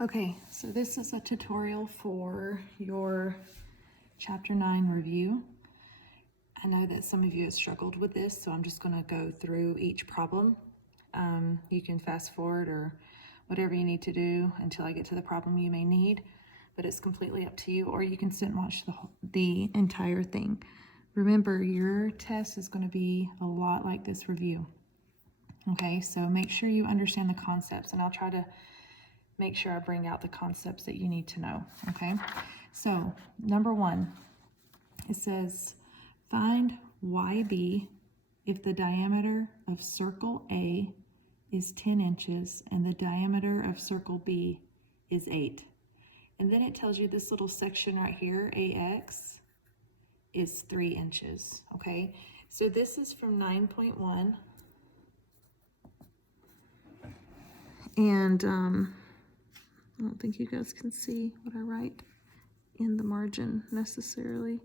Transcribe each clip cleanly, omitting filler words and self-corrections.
Okay, so this is a tutorial for your Chapter 9 review. I know that some of you have struggled with this, so I'm just going to go through each problem. You can fast forward or whatever you need to do until I get to the problem you may need, but it's completely up to you, or you can sit and watch the entire thing. Remember, your test is going to be a lot like this review. Okay, so make sure you understand the concepts, and I'll try to make sure I bring out the concepts that you need to know, okay? So, number one, it says, find YB if the diameter of circle A is 10 inches and the diameter of circle B is 8. And then it tells you this little section right here, AX, is 3 inches, okay? So this is from 9.1. And I don't think you guys can see what I write in the margin necessarily.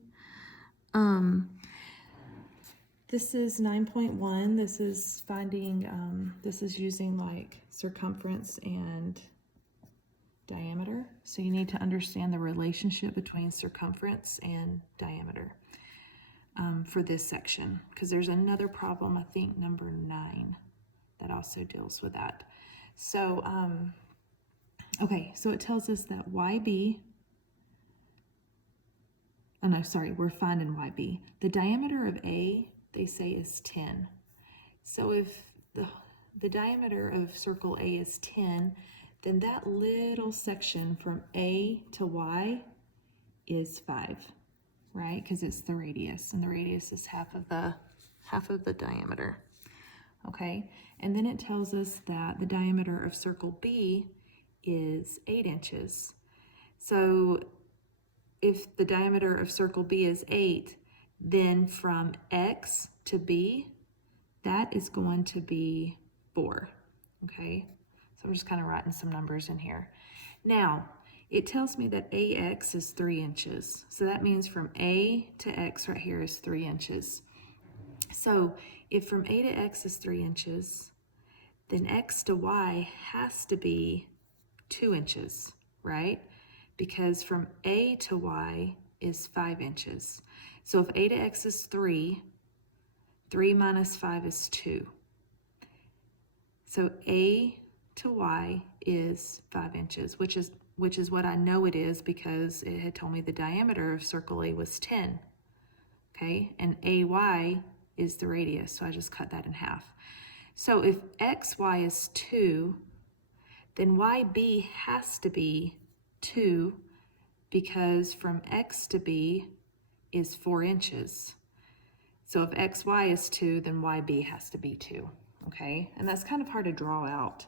This is 9.1. This is finding, this is using like circumference and diameter. So you need to understand the relationship between circumference and diameter for this section, because there's another problem, I think number 9, that also deals with that. So, okay, so it tells us that YB, oh no, sorry, we're finding YB. The diameter of A, they say, is 10. So if the diameter of circle A is 10, then that little section from A to Y is 5, right? Because it's the radius, and the radius is half of the diameter. Okay, and then it tells us that the diameter of circle B is 8 inches. So if the diameter of circle B is 8, then from X to B, that is going to be 4, okay? So I'm just kind of writing some numbers in here. Now, it tells me that AX is 3 inches. So that means from A to X right here is 3 inches. So if from A to X is 3 inches, then X to Y has to be 2 inches, right? Because from A to Y is 5 inches. So if A to X is 3, 3 minus 5 is 2. So A to Y is 5 inches, which is what I know it is because it had told me the diameter of circle A was 10. Okay, and AY is the radius, so I just cut that in half. So if XY is 2, then YB has to be 2 because from X to B is 4 inches. So if XY is 2, then YB has to be 2, okay? And that's kind of hard to draw out,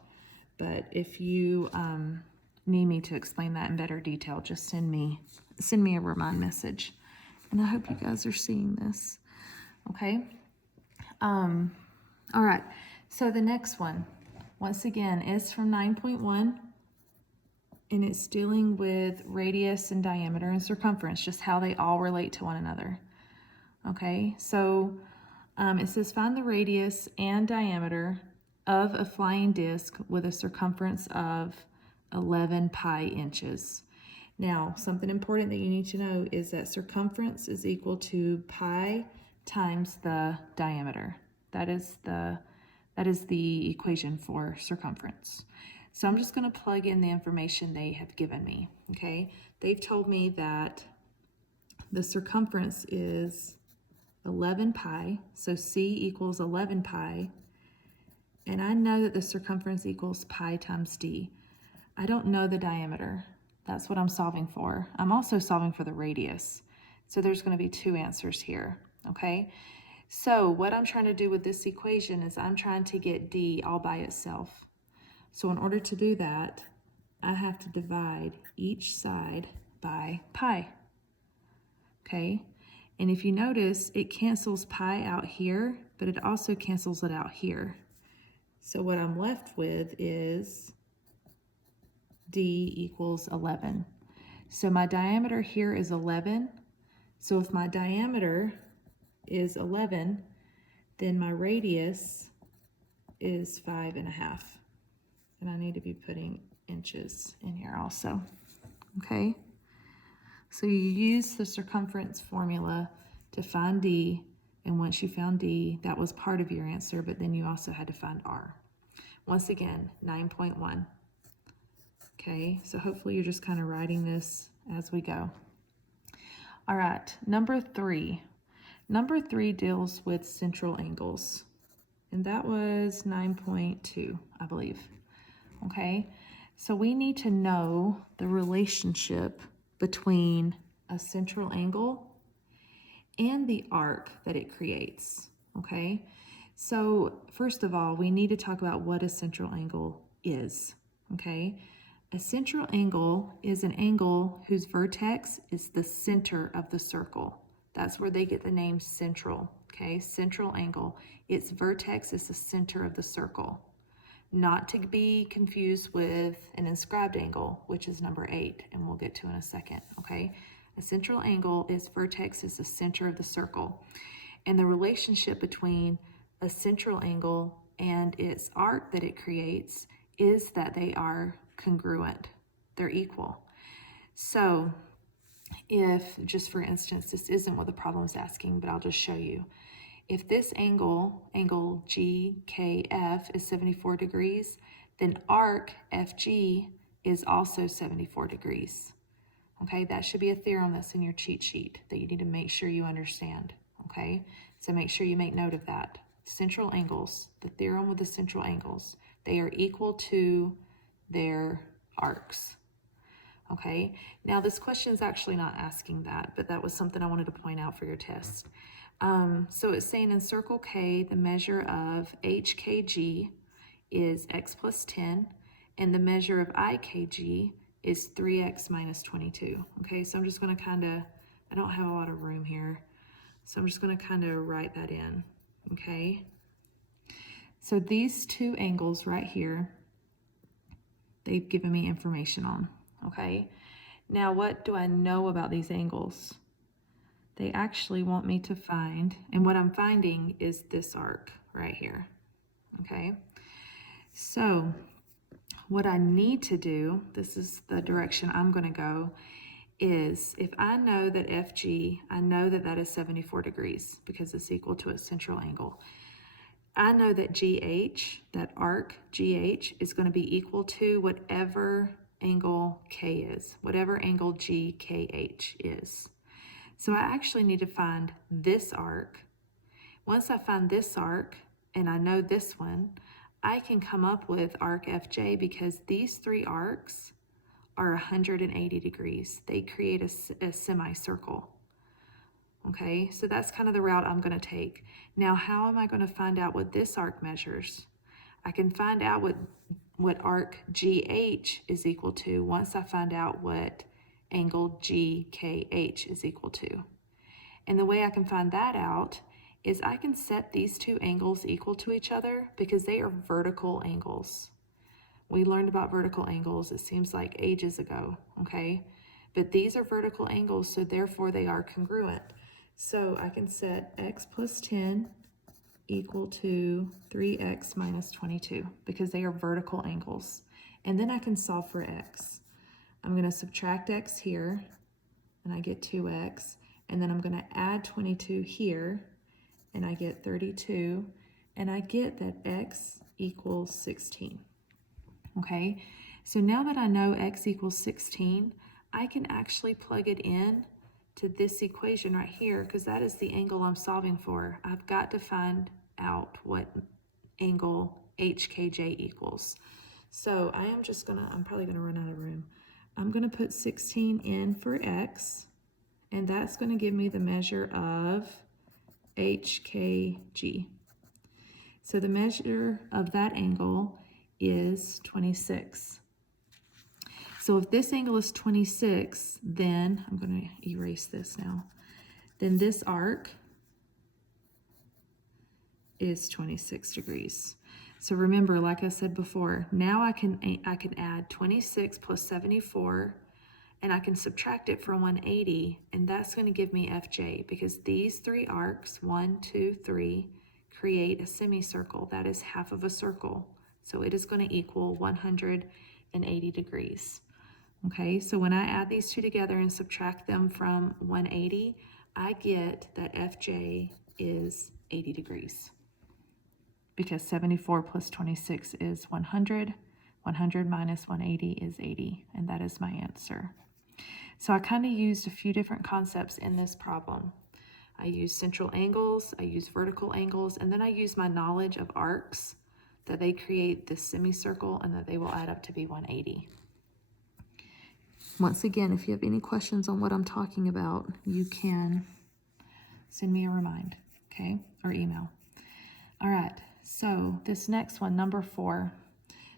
but if you need me to explain that in better detail, just send me a remind message. And I hope you guys are seeing this, okay? All right, so the next one, once again, is from 9.1, and it's dealing with radius and diameter and circumference, just how they all relate to one another. Okay, so it says find the radius and diameter of a flying disc with a circumference of 11 pi inches. Now, something important that you need to know is that circumference is equal to pi times the diameter. That is the equation for circumference. So I'm just going to plug in the information they have given me, okay? They've told me that the circumference is 11 pi, so C equals 11 pi, and I know that the circumference equals pi times d. I don't know the diameter. That's what I'm solving for. I'm also solving for the radius. So there's going to be 2 answers here, okay? So what I'm trying to do with this equation is I'm trying to get d all by itself. So in order to do that, I have to divide each side by pi, okay? And if you notice, it cancels pi out here, but it also cancels it out here. So what I'm left with is d equals 11. So my diameter here is 11. So if my diameter is 11, then my radius is 5.5. And I need to be putting inches in here also, okay? So you use the circumference formula to find D, and once you found D, that was part of your answer, but then you also had to find R. Once again, 9.1. Okay, so hopefully you're just kind of writing this as we go. All right, number 3. Number 3 deals with central angles, and that was 9.2, I believe. Okay, so we need to know the relationship between a central angle and the arc that it creates. Okay, so first of all, we need to talk about what a central angle is. Okay, a central angle is an angle whose vertex is the center of the circle. That's where they get the name central. Okay, central angle. Its vertex is the center of the circle. Not to be confused with an inscribed angle, which is number 8, and we'll get to in a second, okay? A central angle is vertex is the center of the circle. And the relationship between a central angle and its arc that it creates is that they are congruent. They're equal. So if, just for instance, this isn't what the problem is asking, but I'll just show you. If this angle GKF is 74 degrees, then arc FG is also 74 degrees. Okay, that should be a theorem that's in your cheat sheet that you need to make sure you understand. Okay, so make sure you make note of that. Central angles, the theorem with the central angles, they are equal to their arcs. Okay, now this question is actually not asking that, but that was something I wanted to point out for your test. So it's saying in circle K, the measure of HKG is x plus 10, and the measure of IKG is 3x minus 22. Okay, so I'm just going to I don't have a lot of room here, so I'm just going to write that in. Okay, so these two angles right here, they've given me information on. Okay, now what do I know about these angles? They actually want me to find, and what I'm finding is this arc right here. Okay, so what I need to do, this is the direction I'm going to go, is if I know that FG, I know that that is 74 degrees because it's equal to a central angle. I know that GH, that arc GH, is going to be equal to whatever angle K is, whatever angle GKH is. So I actually need to find this arc. Once I find this arc, and I know this one, I can come up with arc FJ because these three arcs are 180 degrees. They create a semicircle. Okay, so that's kind of the route I'm going to take. Now, how am I going to find out what this arc measures? I can find out what arc GH is equal to once I find out what angle GKH is equal to. And the way I can find that out is I can set these two angles equal to each other because they are vertical angles. We learned about vertical angles, it seems like ages ago, okay? But these are vertical angles, so therefore they are congruent. So I can set x plus 10 equal to 3x minus 22 because they are vertical angles. And then I can solve for x. I'm going to subtract x here, and I get 2x, and then I'm going to add 22 here, and I get 32, and I get that x equals 16. Okay, so now that I know x equals 16, I can actually plug it in to this equation right here because that is the angle I'm solving for. I've got to find out what angle HKJ equals. So I'm probably gonna run out of room. I'm going to put 16 in for x, and that's going to give me the measure of HKG. So the measure of that angle is 26. So if this angle is 26, then I'm going to erase this now. Then this arc is 26 degrees. So remember, like I said before, now I can add 26 plus 74, and I can subtract it from 180, and that's going to give me FJ because these three arcs, 1, 2, 3, create a semicircle. That is half of a circle. So it is going to equal 180 degrees. Okay, so when I add these two together and subtract them from 180, I get that FJ is 80 degrees. Because 74 plus 26 is 100. 100 minus 180 is 80, and that is my answer. So I kind of used a few different concepts in this problem. I used central angles, I used vertical angles, and then I used my knowledge of arcs, that they create this semicircle and that they will add up to be 180. Once again, if you have any questions on what I'm talking about, you can send me a remind, okay, or email. All right, so this next one, number 4,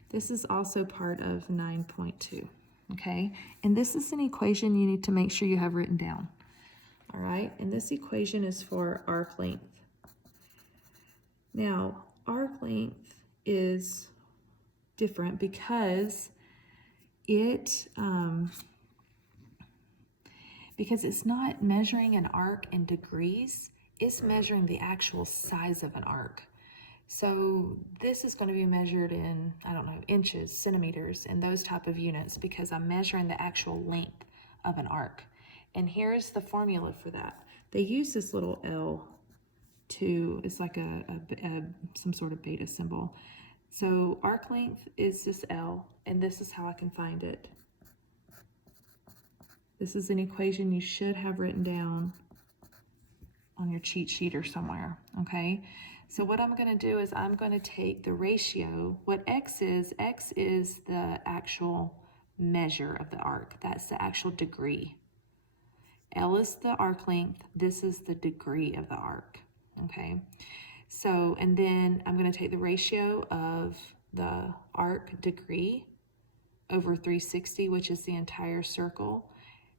this is also part of 9.2, okay? And this is an equation you need to make sure you have written down, all right? And this equation is for arc length. Now, arc length is different because it's not measuring an arc in degrees, it's measuring the actual size of an arc. So this is going to be measured in, I don't know, inches, centimeters, and those type of units because I'm measuring the actual length of an arc. And here's the formula for that. They use this little L to, it's like some sort of beta symbol. So arc length is this L, and this is how I can find it. This is an equation you should have written down on your cheat sheet or somewhere, okay? So what I'm going to do is I'm going to take the ratio. What x is the actual measure of the arc. That's the actual degree. L is the arc length. This is the degree of the arc, okay? So, and then I'm going to take the ratio of the arc degree over 360, which is the entire circle,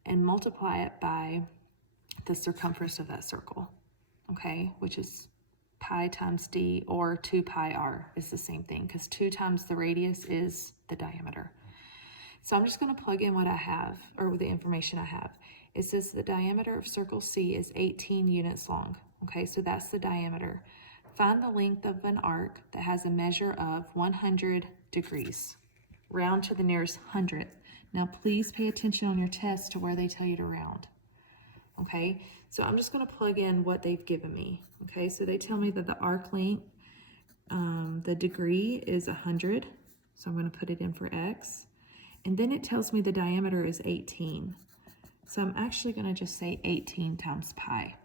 and multiply it by the circumference of that circle, okay, which is pi times d, or 2 pi r is the same thing because 2 times the radius is the diameter. So I'm just going to plug in what I have, or the information I have. It says the diameter of circle C is 18 units long, okay, so that's the diameter. Find the length of an arc that has a measure of 100 degrees. Round to the nearest hundredth. Now please pay attention on your test to where they tell you to round. Okay, so I'm just going to plug in what they've given me. Okay, so they tell me that the arc length, the degree is 100. So I'm going to put it in for x. And then it tells me the diameter is 18. So I'm actually going to just say 18 times pi.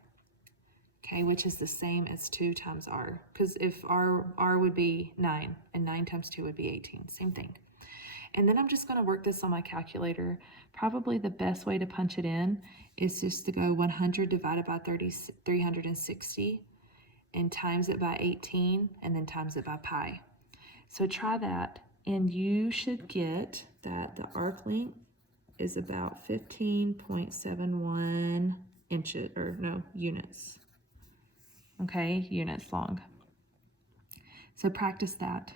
Okay, which is the same as 2 times r. Because if r would be 9, and 9 times 2 would be 18. Same thing. And then I'm just going to work this on my calculator. Probably the best way to punch it in is just to go 100 divided by 360 and times it by 18 and then times it by pi. So try that and you should get that the arc length is about 15.71 inches, or no, units. Okay, units long. So practice that.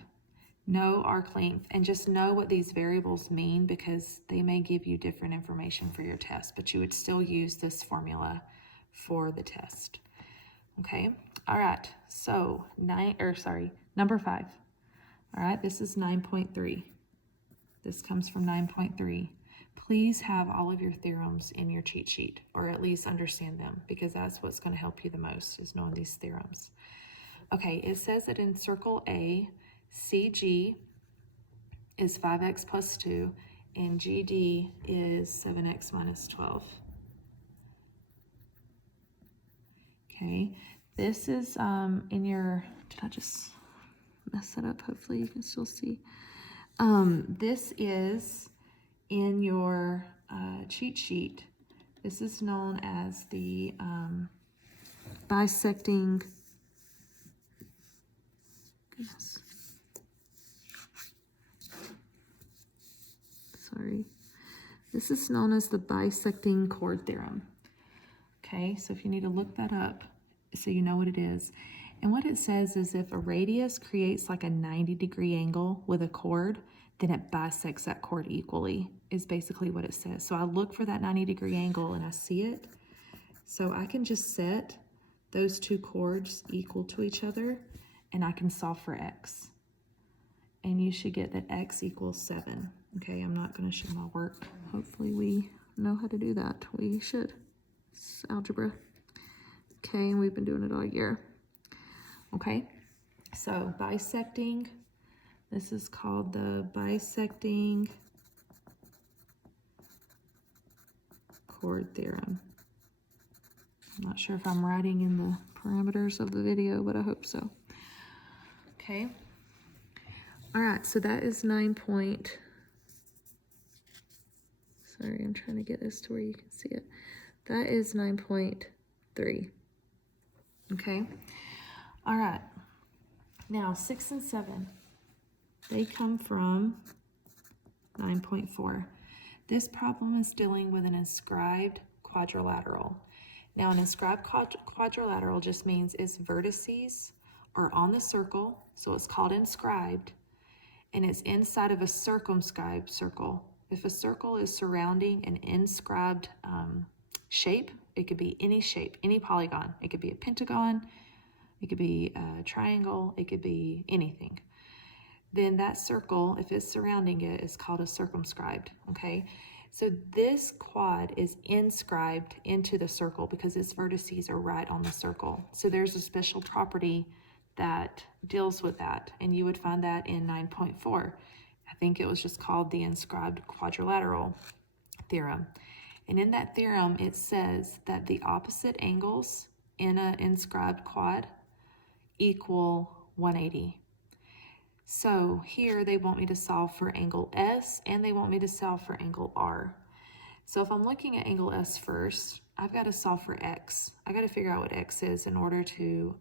Know arc length and just know what these variables mean because they may give you different information for your test, but you would still use this formula for the test. Okay, all right, so number 5. All right, this is 9.3. This comes from 9.3. Please have all of your theorems in your cheat sheet, or at least understand them, because that's what's going to help you the most, is knowing these theorems. Okay, it says that in circle A, CG is 5x plus 2, and GD is 7x minus 12. Okay, this is in your, did I just mess that up? Hopefully you can still see. This is in your cheat sheet. This is known as the bisecting, goodness. Sorry. This is known as the bisecting chord theorem. Okay, so if you need to look that up so you know what it is. And what it says is if a radius creates like a 90-degree angle with a chord, then it bisects that chord equally, is basically what it says. So I look for that 90-degree angle and I see it. So I can just set those two chords equal to each other and I can solve for x. and you should get that x equals 7. Okay, I'm not going to show my work. Hopefully we know how to do that. We should. It's algebra. Okay, and we've been doing it all year. Okay, so bisecting, this is called the bisecting chord theorem. I'm not sure if I'm writing in the parameters of the video, but I hope so. Okay. All right, so that is 9 point. Sorry, I'm trying to get this to where you can see it. That is 9.3. Okay. All right. Now 6 and 7, they come from 9.4. This problem is dealing with an inscribed quadrilateral. Now, an inscribed quadrilateral just means its vertices are on the circle, so it's called inscribed, and it's inside of a circumscribed circle. If a circle is surrounding an inscribed shape, it could be any shape, any polygon. It could be a pentagon, it could be a triangle, it could be anything. Then that circle, if it's surrounding it, is called a circumscribed, okay? So this quad is inscribed into the circle because its vertices are right on the circle. So there's a special property that deals with that, and you would find that in 9.4. I think it was just called the inscribed quadrilateral theorem. And in that theorem, it says that the opposite angles in an inscribed quad equal 180. So here they want me to solve for angle S, and they want me to solve for angle R. So if I'm looking at angle S first, I've got to solve for X. I got to figure out what X is in order to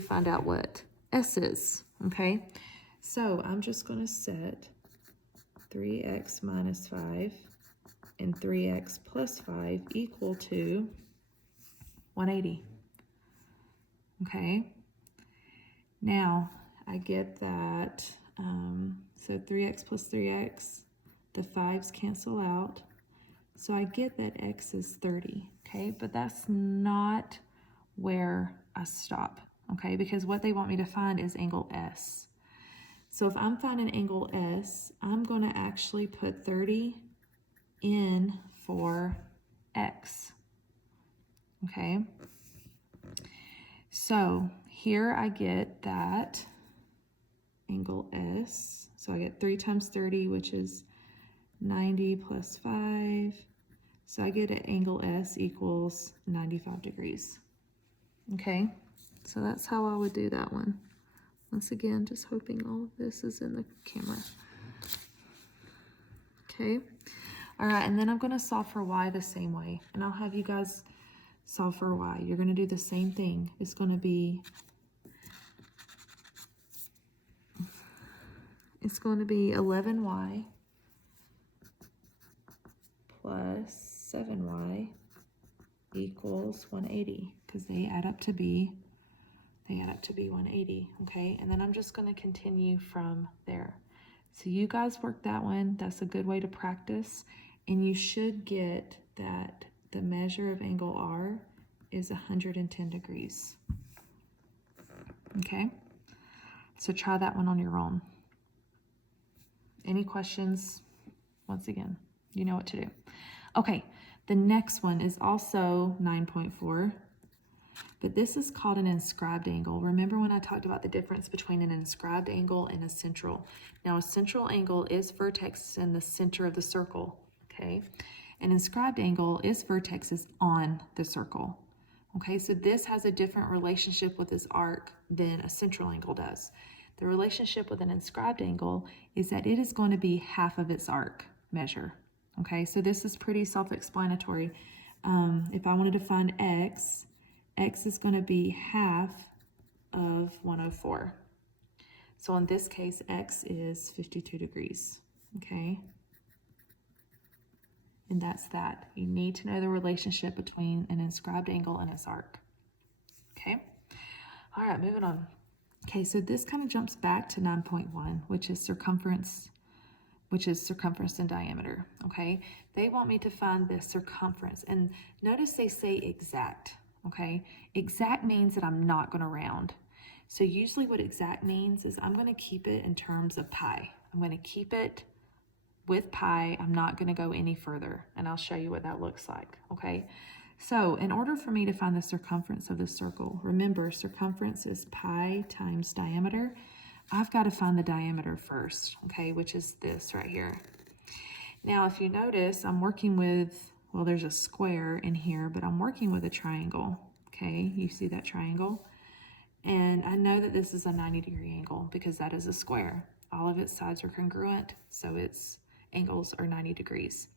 find out what S is, okay? So I'm just going to set 3x minus 5 and 3x plus 5 equal to 180, okay? Now, I get that, so 3x plus 3x, the 5's cancel out. So I get that x is 30, okay? But that's not where I stop, okay? Because what they want me to find is angle S. So if I'm finding angle S, I'm going to actually put 30 in for x, okay? So here I get that angle S. So I get 3 times 30, which is 90 plus 5. So I get an angle S equals 95 degrees. Okay, so that's how I would do that one. Once again, just hoping all of this is in the camera. Okay, all right, and then I'm going to solve for y the same way. And I'll have you guys solve for y. You're going to do the same thing. It's going to be 11y plus 7y equals 180, because they add up to be 180, okay? And then I'm just going to continue from there. So you guys work that one. That's a good way to practice, and you should get that the measure of angle R is 110 degrees. Okay? So try that one on your own. Any questions? Once again, you know what to do. Okay, the next one is also 9.4, but this is called an inscribed angle. Remember when I talked about the difference between an inscribed angle and a central? Now, a central angle is vertex in the center of the circle, okay? An inscribed angle is vertexes on the circle, okay? So this has a different relationship with this arc than a central angle does. The relationship with an inscribed angle is that it is going to be half of its arc measure. Okay, so this is pretty self-explanatory. If I wanted to find x is going to be half of 104. So in this case, x is 52 degrees. Okay, and that's that. You need to know the relationship between an inscribed angle and its arc. Okay, all right, moving on. Okay, so this kind of jumps back to 9.1, which is circumference and diameter, okay? They want me to find the circumference, and notice they say exact, okay? Exact means that I'm not going to round. So usually what exact means is I'm going to keep it in terms of pi. I'm going to keep it with pi. I'm not going to go any further, and I'll show you what that looks like, okay? So in order for me to find the circumference of the circle, remember circumference is pi times diameter. I've got to find the diameter first, okay, which is this right here. Now, if you notice, I'm working with, well, there's a square in here, but I'm working with a triangle, okay? You see that triangle? And I know that this is a 90-degree angle because that is a square. All of its sides are congruent, so its angles are 90 degrees.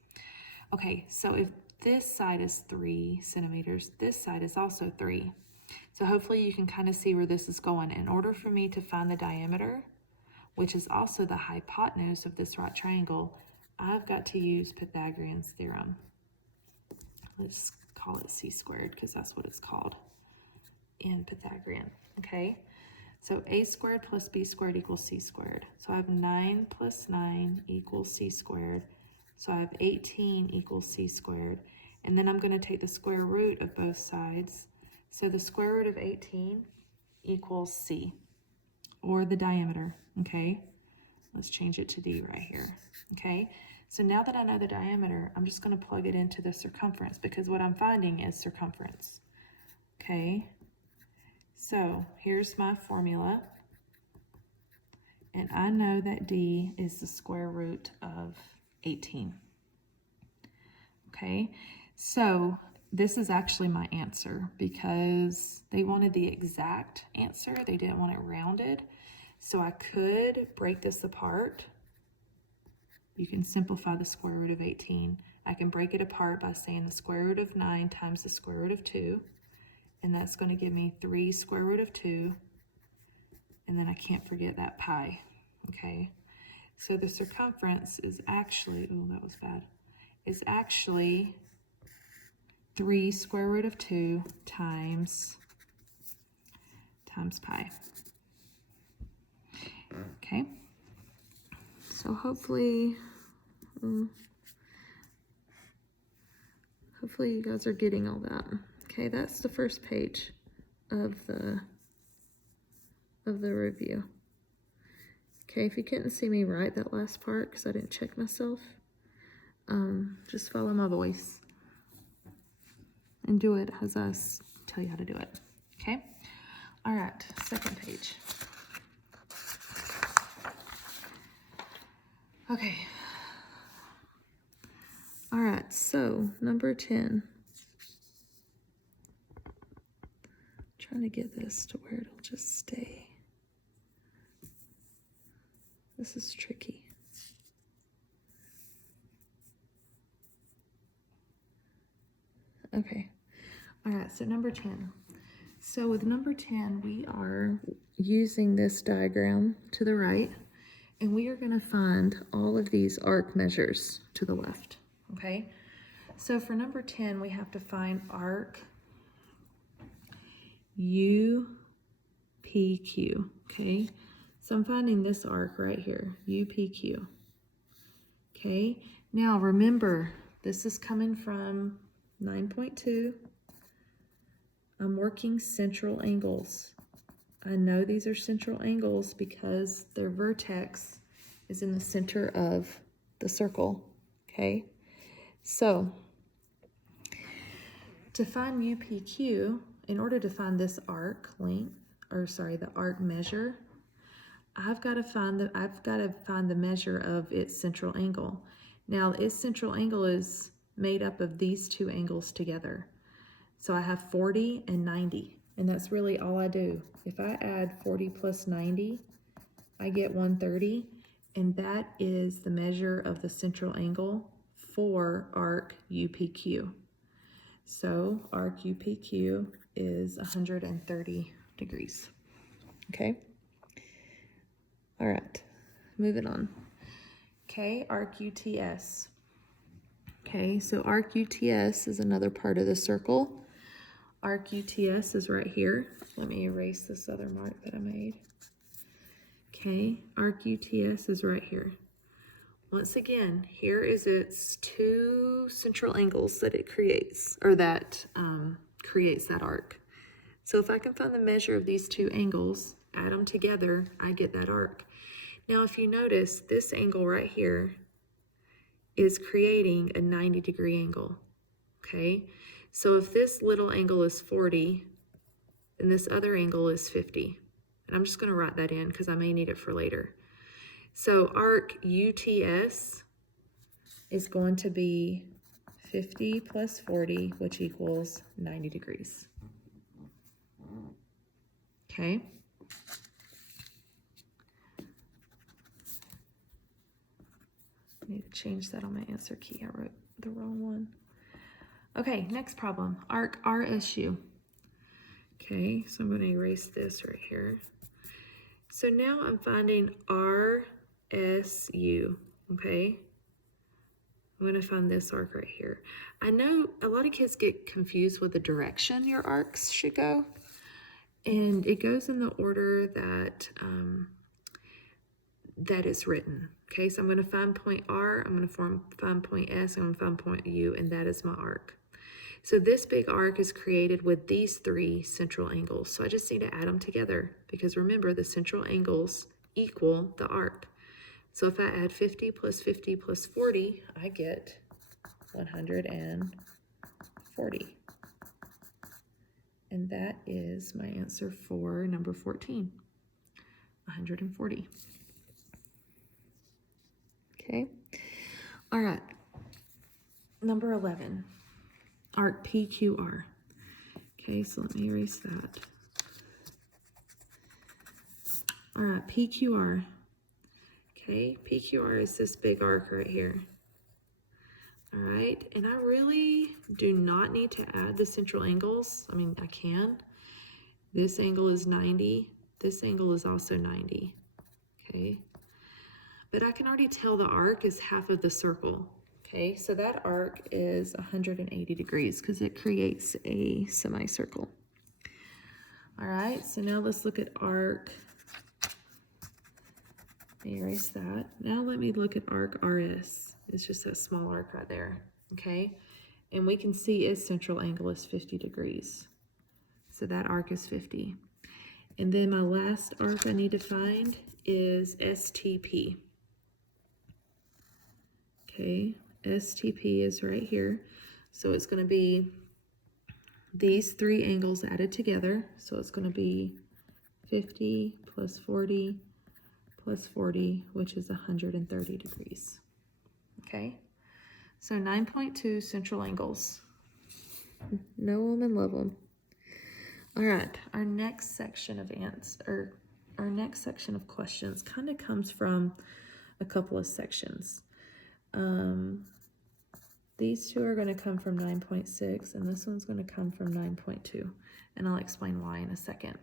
Okay, so if this side is 3 centimeters, this side is also 3. So hopefully you can kind of see where this is going. In order for me to find the diameter, which is also the hypotenuse of this right triangle, I've got to use Pythagorean's theorem. Let's call it c squared because that's what it's called in Pythagorean, okay? So a squared plus b squared equals c squared. So I have 9 plus 9 equals c squared. So I have 18 equals c squared. And then I'm going to take the square root of both sides. So the square root of 18 equals c, or the diameter, okay? Let's change it to d right here, okay? So now that I know the diameter, I'm just going to plug it into the circumference because what I'm finding is circumference, okay? So here's my formula, and I know that d is the square root of 18. Okay, so this is actually my answer because they wanted the exact answer. They didn't want it rounded. So I could break this apart. You can simplify the square root of 18. I can break it apart by saying the square root of 9 times the square root of 2. And that's going to give me 3 square root of 2. And then I can't forget that pi, okay? So the circumference is actually, oh, that was bad, is actually 3 square root of 2 times pi, okay? So hopefully you guys are getting all that. Okay, that's the first page of the review. Okay, if you couldn't see me write that last part because I didn't check myself, just follow my voice and do it as I tell you how to do it. Okay? All right, second page. Okay. All right, so number 10. Trying to get this to where it'll just stay. This is tricky. Okay. All right, so number 10. So with number 10, we are using this diagram to the right, and we are going to find all of these arc measures to the left, okay? So for number 10, we have to find arc UPQ, okay? So I'm finding this arc right here, UPQ, okay? Now remember, this is coming from 9.2. I'm working central angles. I know these are central angles because their vertex is in the center of the circle, okay? So to find UPQ, in order to find this arc length, or sorry, the arc measure, I've got to find the measure of its central angle. Now its central angle is made up of these two angles together. So I have 40 and 90, and that's really all I do. If I add 40 plus 90, I get 130, and that is the measure of the central angle for arc UPQ. So arc UPQ is 130 degrees, okay? All right, moving on. Okay, arc UTS. Okay, so arc UTS is another part of the circle. Arc UTS is right here. Let me erase this other mark that I made. Okay, arc UTS is right here. Once again, here is its two central angles that it creates, or that creates that arc. So if I can find the measure of these two angles, add them together, I get that arc. Now, if you notice, this angle right here is creating a 90-degree angle, okay? So if this little angle is 40, then this other angle is 50. And I'm just gonna write that in because I may need it for later. So arc UTS is going to be 50 plus 40, which equals 90 degrees. Okay. I need to change that on my answer key. I wrote the wrong one. Okay, next problem, arc RSU. Okay, so I'm going to erase this right here. So now I'm finding RSU, okay? I'm going to find this arc right here. I know a lot of kids get confused with the direction your arcs should go, and it goes in the order that that is written. Okay, so I'm going to find point R, I'm going to find point S, I'm going to find point U, and that is my arc. So this big arc is created with these three central angles. So I just need to add them together because remember the central angles equal the arc. So if I add 50 plus 50 plus 40, I get 140. And that is my answer for number 14, 140. Okay. All right. Number 11. Arc PQR. Okay, so let me erase that. All right, PQR. Okay, PQR is this big arc right here. All right, and I really do not need to add the central angles. I mean, I can. This angle is 90. This angle is also 90. Okay, but I can already tell the arc is half of the circle. Okay, so that arc is 180 degrees because it creates a semicircle. All right, so now let's look at arc. Erase that. Now let me look at arc RS. It's just that small arc right there, okay? And we can see its central angle is 50 degrees. So that arc is 50. And then my last arc I need to find is STP. Okay. STP is right here. So it's going to be these three angles added together. So it's going to be 50 plus 40 plus 40, which is 130 degrees. Okay. So 9.2 central angles. Know them and love them. All right. Our next section of our next section of questions kind of comes from a couple of sections. These two are going to come from 9.6 and this one's going to come from 9.2, and I'll explain why in a second.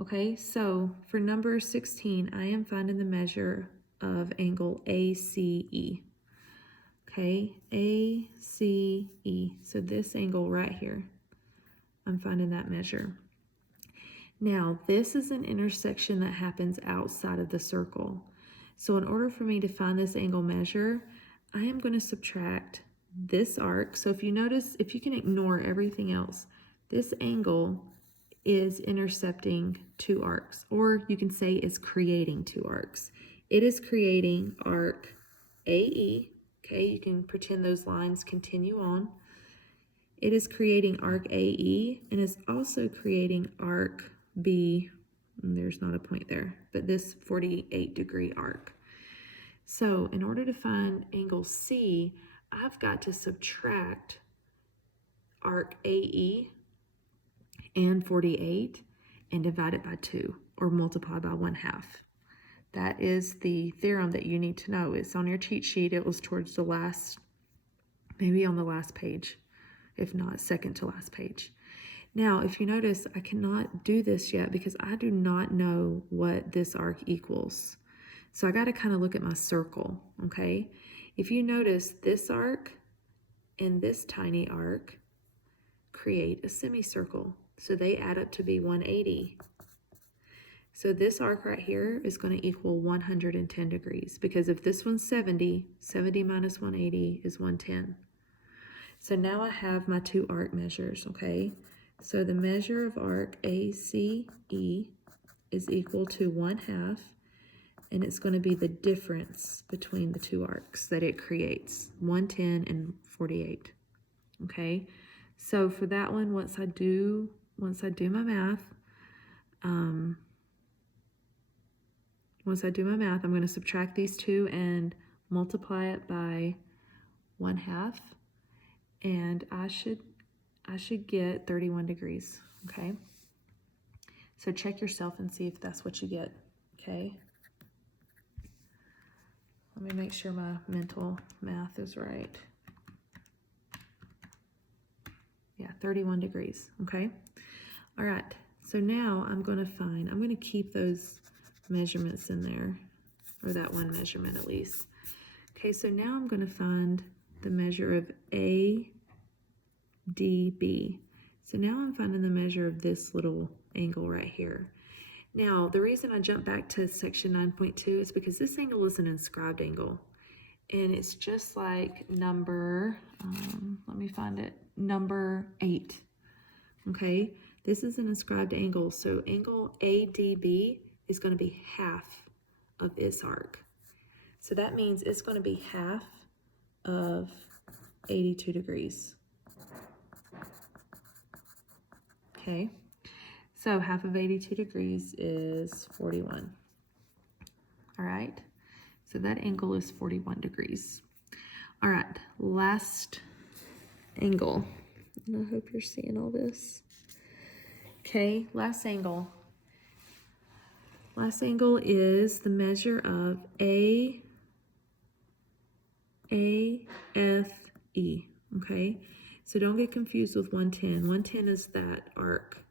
Okay, so for number 16, I am finding the measure of angle ACE. Okay, ACE. So this angle right here, I'm finding that measure. Now, this is an intersection that happens outside of the circle. So in order for me to find this angle measure, I am going to subtract this arc. So if you notice, if you can ignore everything else, this angle is intercepting two arcs, or you can say is creating two arcs. It is creating arc AE. Okay, you can pretend those lines continue on. It is creating arc AE and is also creating arc B. And there's not a point there, but this 48-degree arc. So in order to find angle C, I've got to subtract arc AE and 48 and divide it by 2 or multiply by 1/2. That is the theorem that you need to know. It's on your cheat sheet. It was towards the last, maybe on the last page, if not second to last page. Now, if you notice, I cannot do this yet because I do not know what this arc equals. So I got to kind of look at my circle, okay? If you notice, this arc and this tiny arc create a semicircle. So they add up to be 180. So this arc right here is going to equal 110 degrees because if this one's 70, 70 minus 180 is 110. So now I have my two arc measures, okay? So the measure of arc ACE is equal to 1/2, and it's going to be the difference between the two arcs that it creates, 110 and 48. Okay, so for that one, once I do my math, I'm going to subtract these two and multiply it by 1/2, and I should get 31 degrees. Okay, so check yourself and see if that's what you get. Okay, let me make sure my mental math is right. Yeah, 31 degrees. Okay, all right, so now I'm going to keep those measurements in there, or that one measurement at least. Okay, so now I'm going to find the measure of ADB. So now I'm finding the measure of this little angle right here. Now, the reason I jump back to section 9.2 is because this angle is an inscribed angle. And it's just like number, let me find it, number 8. Okay, this is an inscribed angle. So angle ADB is going to be half of its arc. So that means it's going to be half of 82 degrees. Okay, so half of 82 degrees is 41. All right, so that angle is 41 degrees. All right, last angle. And I hope you're seeing all this. Okay, last angle. Last angle is the measure of AFE. Okay, so don't get confused with 110. 110 is that arc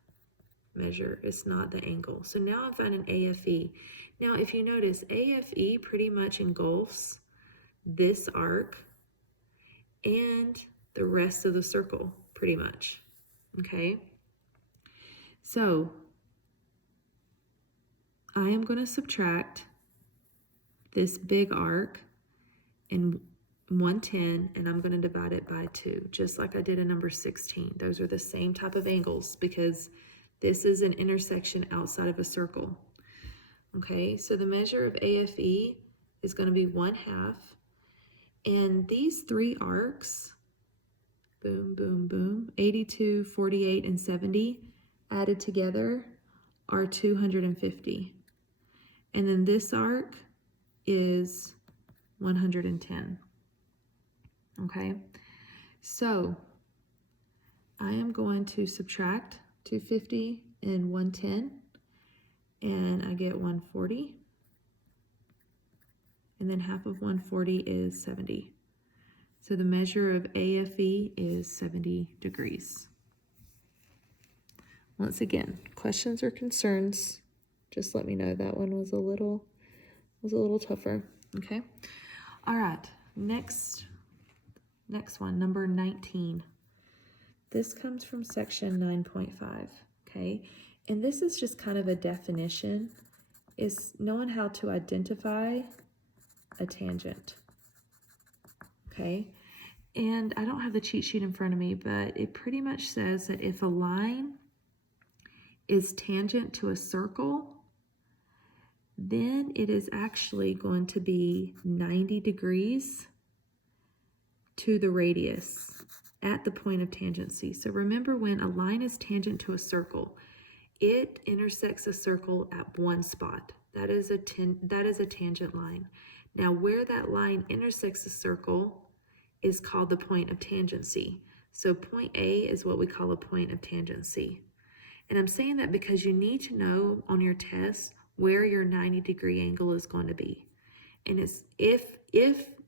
measure, it's not the angle. So now I'm finding AFE. Now if you notice, AFE pretty much engulfs this arc and the rest of the circle pretty much. Okay, so I am going to subtract this big arc in 110, and I'm going to divide it by 2, just like I did in number 16. Those are the same type of angles because this is an intersection outside of a circle. Okay, so the measure of AFE is going to be 1/2, and these three arcs, boom, boom, boom, 82, 48, and 70 added together are 250. And then this arc is 110. Okay, so I am going to subtract 250 and 110, and I get 140. And then half of 140 is 70. So the measure of AFE is 70 degrees. Once again, questions or concerns, just let me know. That one was a little tougher. Okay. All right. Next one, number 19. This comes from section 9.5. Okay. And this is just kind of a definition. Is knowing how to identify a tangent. Okay. And I don't have the cheat sheet in front of me, but it pretty much says that if a line is tangent to a circle, then it is actually going to be 90 degrees to the radius at the point of tangency. So remember, when a line is tangent to a circle, it intersects a circle at one spot. That is a tangent line. Now, where that line intersects a circle is called the point of tangency. So point A is what we call a point of tangency. And I'm saying that because you need to know on your test where your 90-degree angle is going to be. And it's if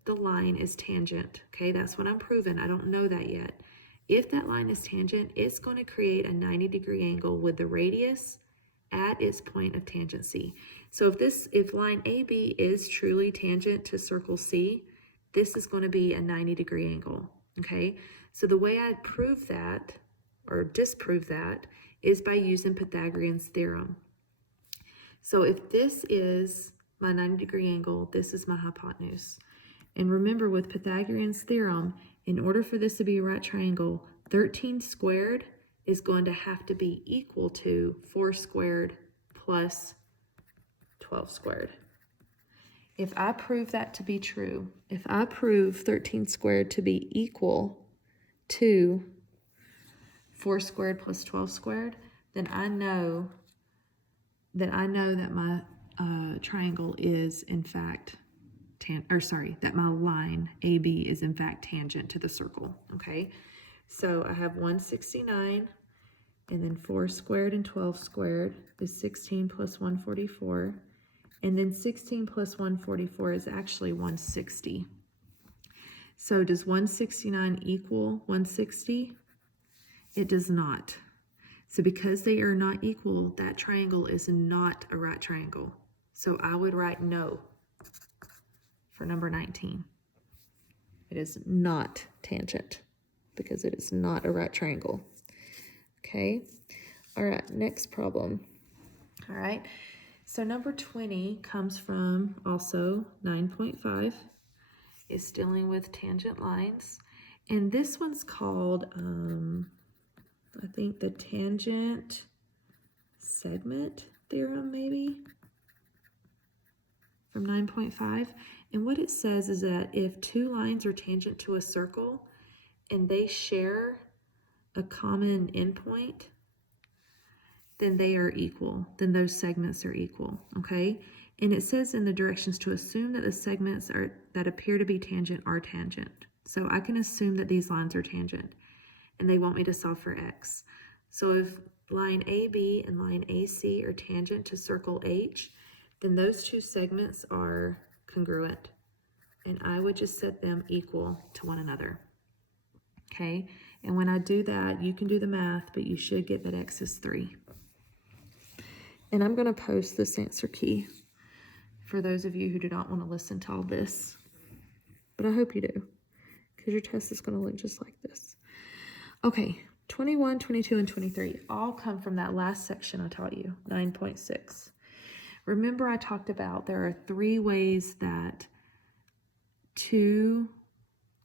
the line is tangent, okay, that's what I'm proving. I don't know that yet. If that line is tangent, it's going to create a 90-degree angle with the radius at its point of tangency. So if line AB is truly tangent to circle C, this is going to be a 90-degree angle, okay? So the way I prove that or disprove that is by using Pythagorean's theorem. So if this is my 90-degree angle, this is my hypotenuse. And remember, with Pythagorean's theorem, in order for this to be a right triangle, 13 squared is going to have to be equal to 4 squared plus 12 squared. If I prove that to be true, if I prove 13 squared to be equal to 4 squared plus 12 squared, then I know that my triangle is in fact that my line AB is in fact tangent to the circle. Okay, so I have 169, and then 4 squared and 12 squared is 16 plus 144. And then 16 plus 144 is actually 160. So does 169 equal 160? It does not. So because they are not equal, that triangle is not a right triangle. So I would write no for number 19. It is not tangent because it is not a right triangle. Okay. All right, next problem. All right. So number 20 comes from also 9.5. It's dealing with tangent lines. And this one's called, I think the tangent segment theorem, maybe, from 9.5. And what it says is that if two lines are tangent to a circle and they share a common endpoint, then they are equal, then those segments are equal, okay? And it says in the directions to assume that the segments that appear to be tangent are tangent. So I can assume that these lines are tangent, and they want me to solve for x. So if line AB and line AC are tangent to circle H, then those two segments are congruent, and I would just set them equal to one another, okay? And when I do that, you can do the math, but you should get that x is 3. And I'm going to post this answer key for those of you who do not want to listen to all this. But I hope you do, because your test is going to look just like this. Okay, 21, 22, and 23 all come from that last section I taught you, 9.6. Remember I talked about there are 3 ways that 2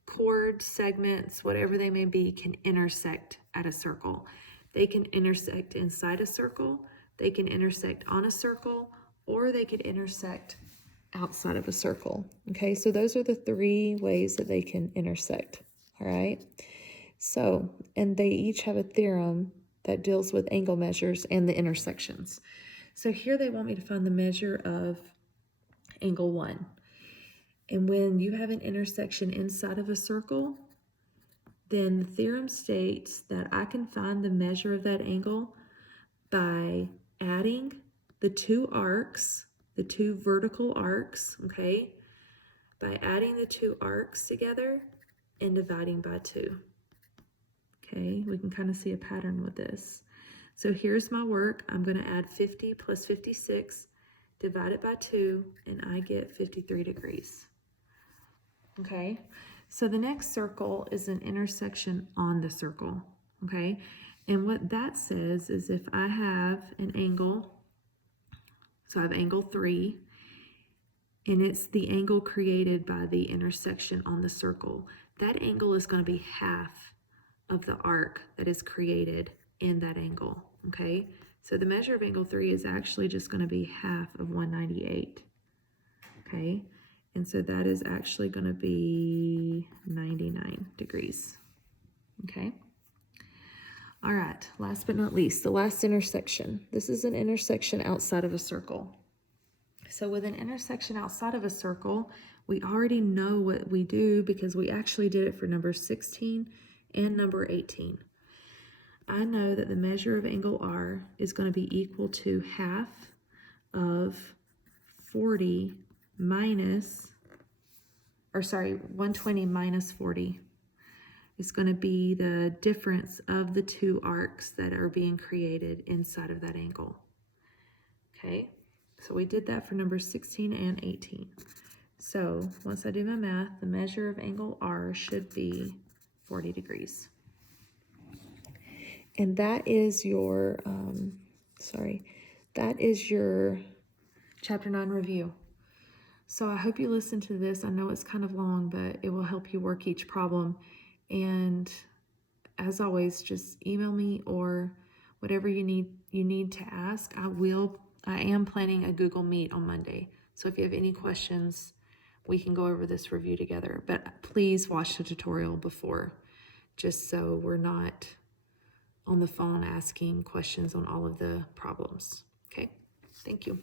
chord segments, whatever they may be, can intersect at a circle. They can intersect inside a circle, they can intersect on a circle, or they could intersect outside of a circle. Okay, so those are the 3 ways that they can intersect. All right, so, and they each have a theorem that deals with angle measures and the intersections. So here they want me to find the measure of angle 1. And when you have an intersection inside of a circle, then the theorem states that I can find the measure of that angle by adding the 2 arcs, the 2 vertical arcs, okay, by adding the 2 arcs together and dividing by 2. Okay, we can kind of see a pattern with this. So here's my work. I'm going to add 50 plus 56, divide it by 2, and I get 53 degrees. Okay, so the next circle is an intersection on the circle, okay? And what that says is if I have an angle, so I have angle 3, and it's the angle created by the intersection on the circle, that angle is going to be half of the arc that is created in that angle, okay? So the measure of angle 3 is actually just going to be half of 198, okay? And so that is actually going to be 99 degrees, okay? All right, last but not least, the last intersection. This is an intersection outside of a circle. So with an intersection outside of a circle, we already know what we do because we actually did it for number 16 and number 18. I know that the measure of angle R is going to be equal to half of 40 minus, or sorry, 120 minus 40. Is going to be the difference of the 2 arcs that are being created inside of that angle. Okay, so we did that for number 16 and 18. So once I do my math, the measure of angle R should be 40 degrees. And that is your, that is your Chapter 9 review. So I hope you listen to this. I know it's kind of long, but it will help you work each problem. And as always, just email me or whatever you need to ask. I will I am planning a Google Meet on Monday. So if you have any questions, we can go over this review together. But please watch the tutorial before, just so we're not on the phone asking questions on all of the problems. Okay, thank you.